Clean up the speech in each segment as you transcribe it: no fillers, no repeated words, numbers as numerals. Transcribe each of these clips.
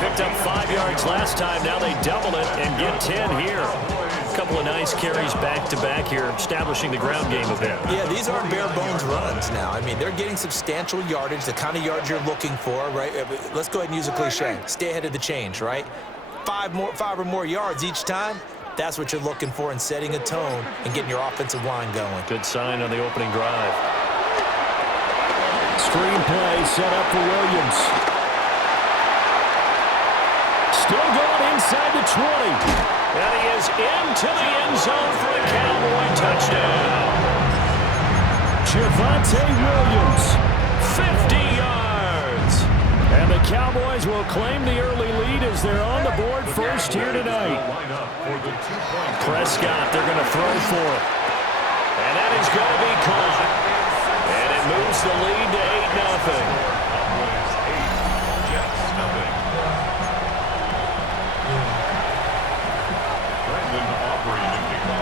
Picked up 5 yards last time. Now they double it and get 10 here. A couple of nice carries back-to-back here, establishing the ground game a bit. Yeah, these aren't bare-bones runs now. I mean, they're getting substantial yardage, the kind of yards you're looking for, right? Let's go ahead and use a cliche. Stay ahead of the change, right? 5 or more yards each time. That's what you're looking for in setting a tone and getting your offensive line going. Good sign on the opening drive. Screen play set up for Williams. Still going inside the 20. And he is into the end zone for a Cowboy touchdown. Javonte Williams, 50 yards. And the Cowboys will claim the early lead as they're on the board first here tonight. Prescott, they're going to throw for it. And that is going to be caught. And it moves the lead to 8-0.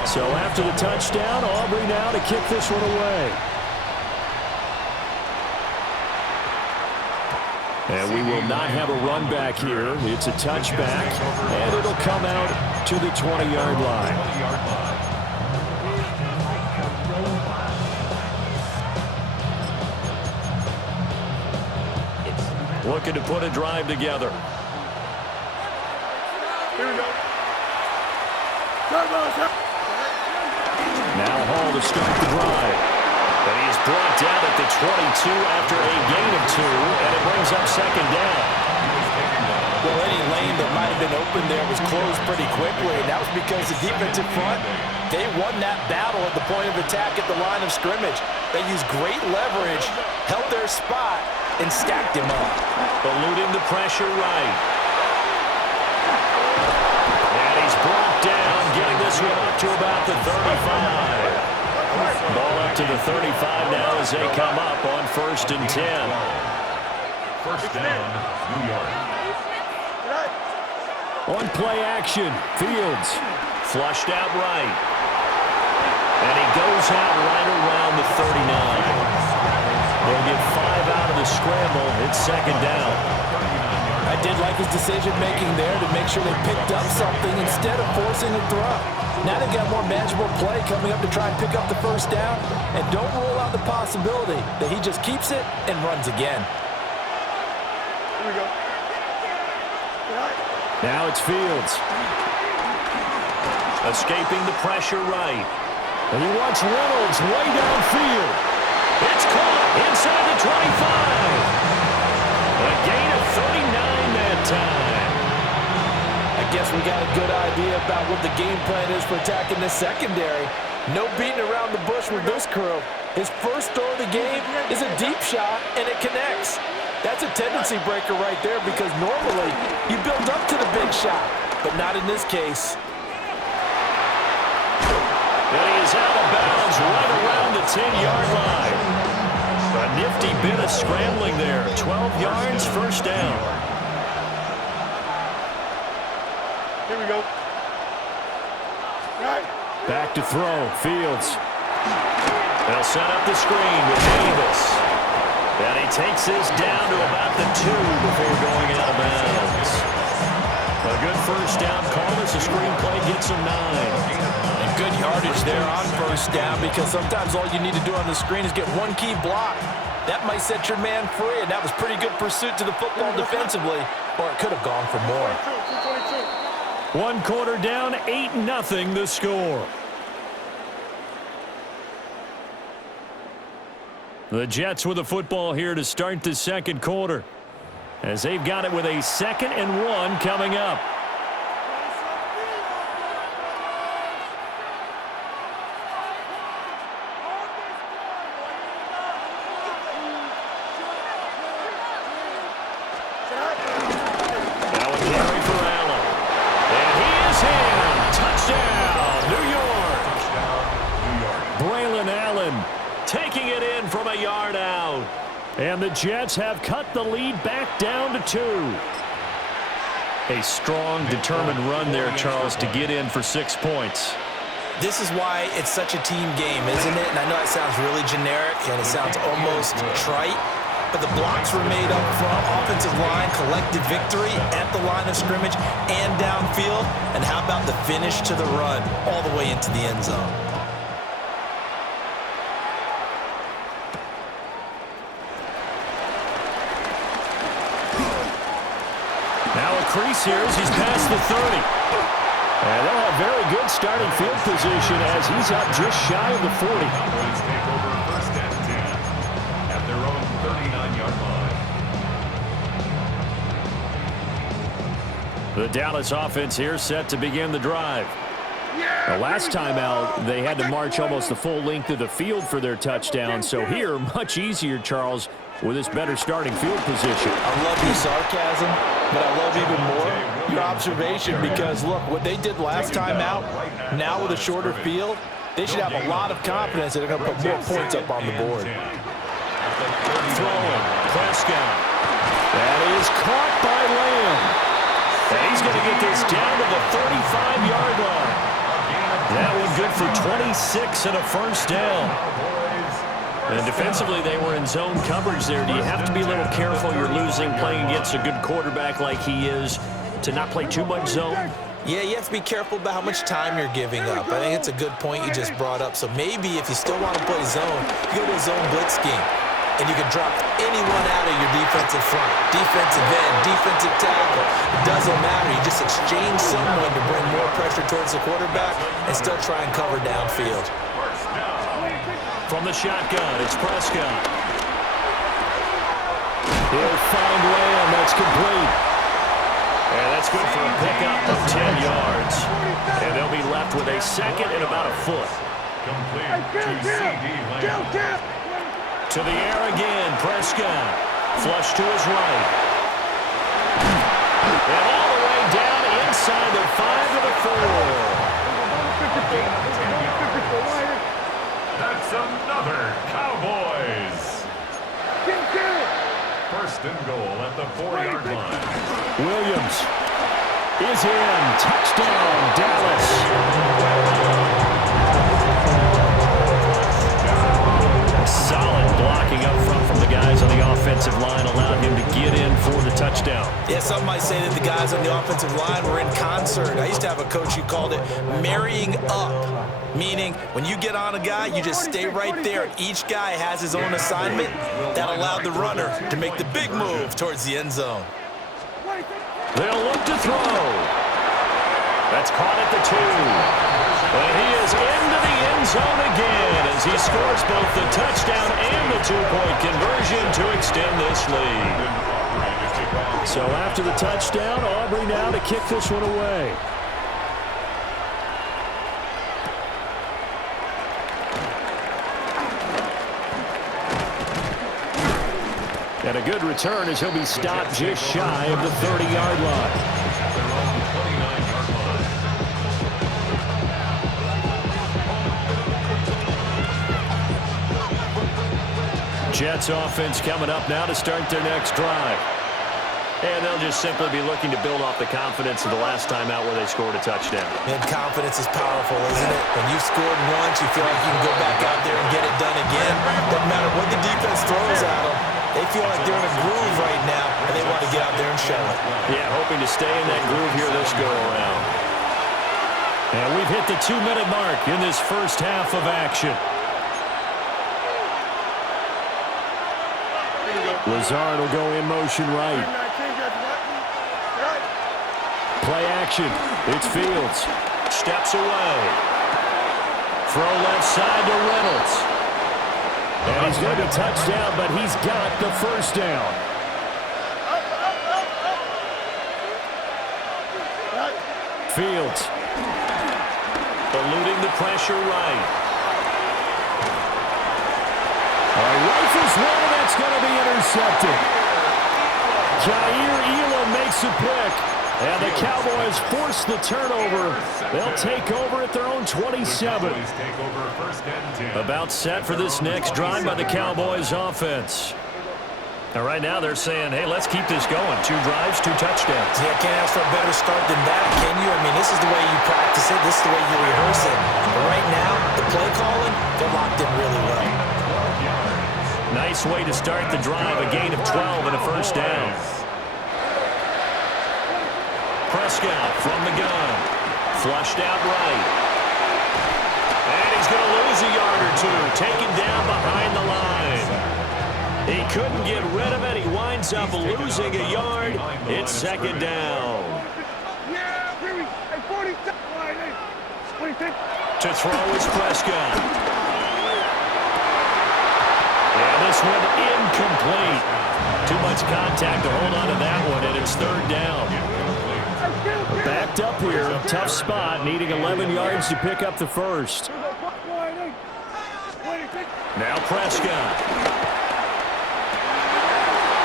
So after the touchdown, Aubrey now to kick this one away. And we will not have a run back here. It's a touchback, and it'll come out to the 20-yard line. Looking to put a drive together. Here we go. Now Hall to start the drive. And he is brought down at the 22 after a gain of 2, and it brings up second down. Well, any lane that might have been open there was closed pretty quickly, and that was because the defensive front, they won that battle at the point of attack at the line of scrimmage. They used great leverage, held their spot, and stacked him up. Eluding the pressure right. And he's brought down, getting this one up to about the 35. Ball up to the 35 now as they come up on 1st and 10. First down, New York. On play action, Fields flushed out right. And he goes out right around the 39. They'll get 5 out of the scramble. It's second down. I did like his decision-making there to make sure they picked up something instead of forcing a throw. Now they've got more manageable play coming up to try and pick up the first down, and don't rule out the possibility that he just keeps it and runs again. Here we go. Now it's Fields. Escaping the pressure right. And he wants Reynolds way downfield. It's caught inside the 25. A gain of 39 that time. I guess we got a good idea about what the game plan is for attacking the secondary. No beating around the bush with this crew. His first throw of the game is a deep shot, and it connects. That's a tendency breaker right there because normally you build up to the big shot, but not in this case. And he is out of bounds right around the 10-yard line. A nifty bit of scrambling there. 12 yards, first down. Here we go. Right. Back to throw, Fields. They'll set up the screen with Davis. And he takes this down to about the 2 before going out of bounds. A good first down call as the screen play gets him 9. And good yardage there on first down because sometimes all you need to do on the screen is get one key block. That might set your man free, and that was pretty good pursuit to the football defensively, or it could have gone for more. 1 quarter down, 8-0 the score. The Jets with the football here to start the second quarter, as they've got it with a 2nd and 1 coming up. Now a carry for Allen. And he is in. Touchdown, New York. Braylon Allen taking it in from a yard out. And the Jets have cut the lead back down to 2. A strong, determined run there, Charles, to get in for 6 points. This is why it's such a team game, isn't it? And I know it sounds really generic and it sounds almost trite, but the blocks were made up front. Offensive line collected victory at the line of scrimmage and downfield. And how about the finish to the run all the way into the end zone? Now a crease here as he's past the 30. And they'll have very good starting field position as he's up just shy of the 40. Cowboys take over first and 10 at their own 39-yard line. The Dallas offense here set to begin the drive. The last time out, they had to march almost the full length of the field for their touchdown. So here, much easier, Charles, with this better starting field position. I love your sarcasm, but I love even more your observation because, look, what they did last time out, now with a shorter field, they should have a lot of confidence that they're going to put more points up on the board. Throwing, Prescott. That is caught by Lamb. And he's going to get this down to the 35-yard line. That one good for 26 and a first down. And defensively, they were in zone coverage there. Do you have to be a little careful? You're losing playing against a good quarterback like he is to not play too much zone? Yeah, you have to be careful about how much time you're giving up. I think it's a good point you just brought up. So maybe if you still want to play zone, you go to a zone blitz scheme. And you can drop anyone out of your defensive front, defensive end, defensive tackle. It doesn't matter. You just exchange someone to bring more pressure towards the quarterback and still try and cover downfield. From the shotgun, it's Prescott. He'll find Lamb. That's complete. And that's good for a pickup of 10 yards. And they'll be left with a second and about a foot. Complete to C.D. Lamb. To the air again, Prescott. Flush to his right. And all the way down inside the 5 to the 4. That's another Cowboys. First and goal at the 4-yard line. Williams is in. Touchdown, Dallas. Solid blocking up front from the guys on the offensive line allowed him to get in for the touchdown. Yeah, some might say that the guys on the offensive line were in concert. I used to have a coach who called it marrying up, meaning when you get on a guy, you just stay right there. Each guy has his own assignment. That allowed the runner to make the big move towards the end zone. They'll look to throw. That's caught at the 2. And he is into the end zone again as he scores both the touchdown and the 2-point conversion to extend this lead. So after the touchdown, Aubrey now to kick this one away. And a good return as he'll be stopped just shy of the 30-yard line. Jets offense coming up now to start their next drive. And they'll just simply be looking to build off the confidence of the last time out where they scored a touchdown. And confidence is powerful, isn't it? When you've scored once, you feel like you can go back out there and get it done again. Doesn't matter what the defense throws at them. They feel like they're in a groove right now, and they want to get out there and show it. Yeah, hoping to stay in that groove here this go-around. And we've hit the 2-minute mark in this first half of action. Lazard will go in motion right. Play action. It's Fields. Steps away. Throw left side to Reynolds. And he's going to be touched down, but he's got the first down. Fields. Eluding the pressure right. Rifles one, and that's going to be intercepted. Jair Elam makes a pick, and the Cowboys force the turnover. They'll take over at their own 27. About set for this next drive by the Cowboys offense. And right now they're saying, hey, let's keep this going. 2 drives, 2 touchdowns. Yeah, can't ask for a better start than that, can you? I mean, this is the way you practice it. This is the way you rehearse it. But right now, the play calling, they're locked in really well. Nice way to start the drive, a gain of 12 and a first down. Prescott from the gun. Flushed out right. And he's going to lose a yard or two. Taken down behind the line. He couldn't get rid of it. He winds up losing a yard. It's second down. To throw is Prescott. And this one incomplete. Too much contact to hold on to that one, and it's third down. Backed up here, tough spot, needing 11 yards to pick up the first. Now Prescott.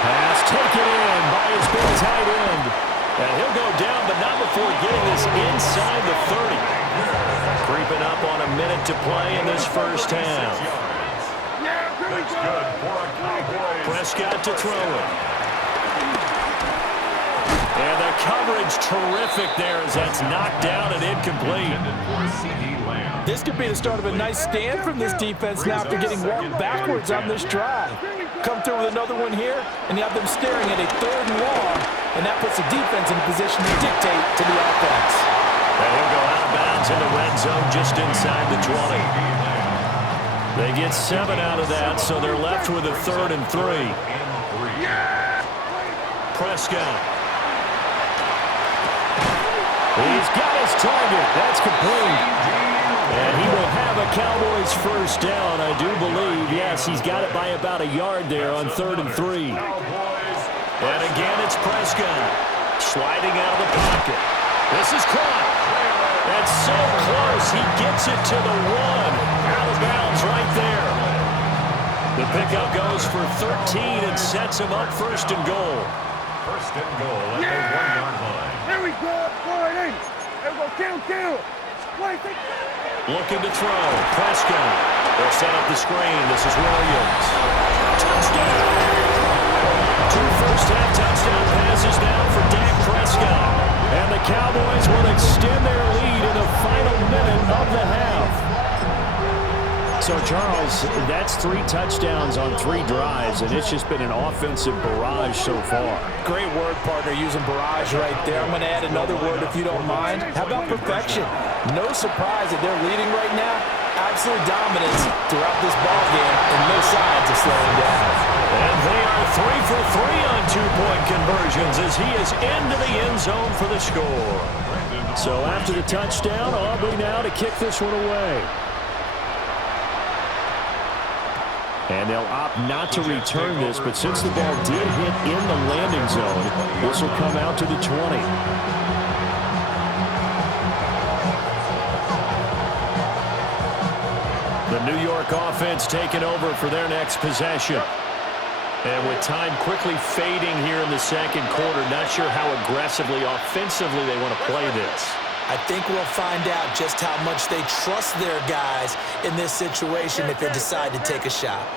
Pass taken in by his big tight end. And he'll go down, but not before getting this inside the 30. Creeping up on a minute to play in this first half. Prescott to throw it. And the coverage terrific there as that's knocked down and incomplete. This could be the start of a nice stand from this defense now after getting walked backwards on this drive. Come through with another one here, and you have them staring at a third and long, and that puts the defense in a position to dictate to the offense. And he'll go out of bounds in the red zone just inside the 20. They get 7 out of that, so they're left with a 3rd and 3. Prescott. He's got his target. That's complete. And he will have a Cowboys first down, I do believe. Yes, he's got it by about a yard there on 3rd and 3. And again, it's Prescott. Sliding out of the pocket. This is caught. That's so close. He gets it to the 1. Out of bounds right there. The pickup goes for 13 and sets him up 1st and goal. 1st and goal at the 1-yard line. There we go. Forward in. There we go. Kill. Looking to throw. Prescott. They'll set up the screen. This is Williams. Touchdown. 2 first-half touchdown passes now for Dak Prescott. And the Cowboys will extend their lead in the final minute of the half. So, Charles, that's 3 touchdowns on 3 drives, and it's just been an offensive barrage so far. Great word, partner, using barrage right there. I'm going to add another word if you don't mind. How about perfection? No surprise that they're leading right now. Absolute dominance throughout this ballgame, and no signs of slowing down. And they are 3 for 3 on 2-point conversions as he is into the end zone for the score. So after the touchdown, Aubrey now to kick this one away. And they'll opt not to return this, but since the ball did hit in the landing zone, this will come out to the 20. The New York offense taking over for their next possession. And with time quickly fading here in the second quarter, not sure how aggressively, offensively they want to play this. I think we'll find out just how much they trust their guys in this situation if they decide to take a shot.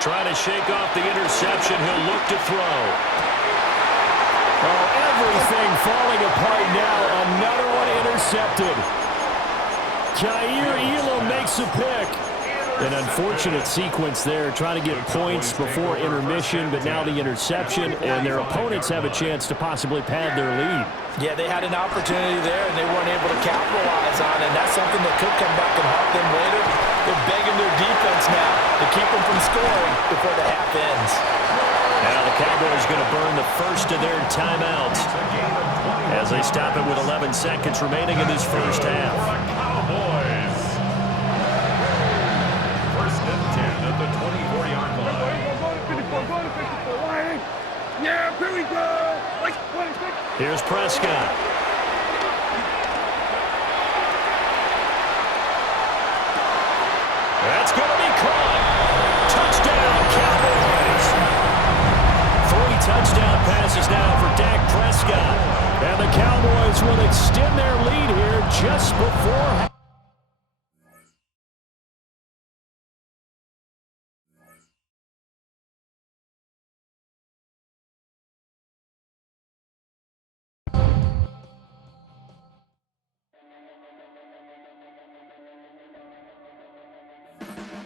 Trying to shake off the interception. He'll look to throw. Oh, everything falling apart now. Another one intercepted. Jair Elam makes a pick. An unfortunate sequence there, trying to get points before intermission, but now the interception, and their opponents have a chance to possibly pad their lead. Yeah, they had an opportunity there, and they weren't able to capitalize on it, and that's something that could come back and haunt them later. They're begging their defense now to keep them from scoring before the half ends. Now the Cowboys going to burn the first of their timeouts as they stop it with 11 seconds remaining in this first half. Here's Prescott. That's going to be caught. Touchdown, Cowboys. 3 touchdown passes now for Dak Prescott. And the Cowboys will extend their lead here just before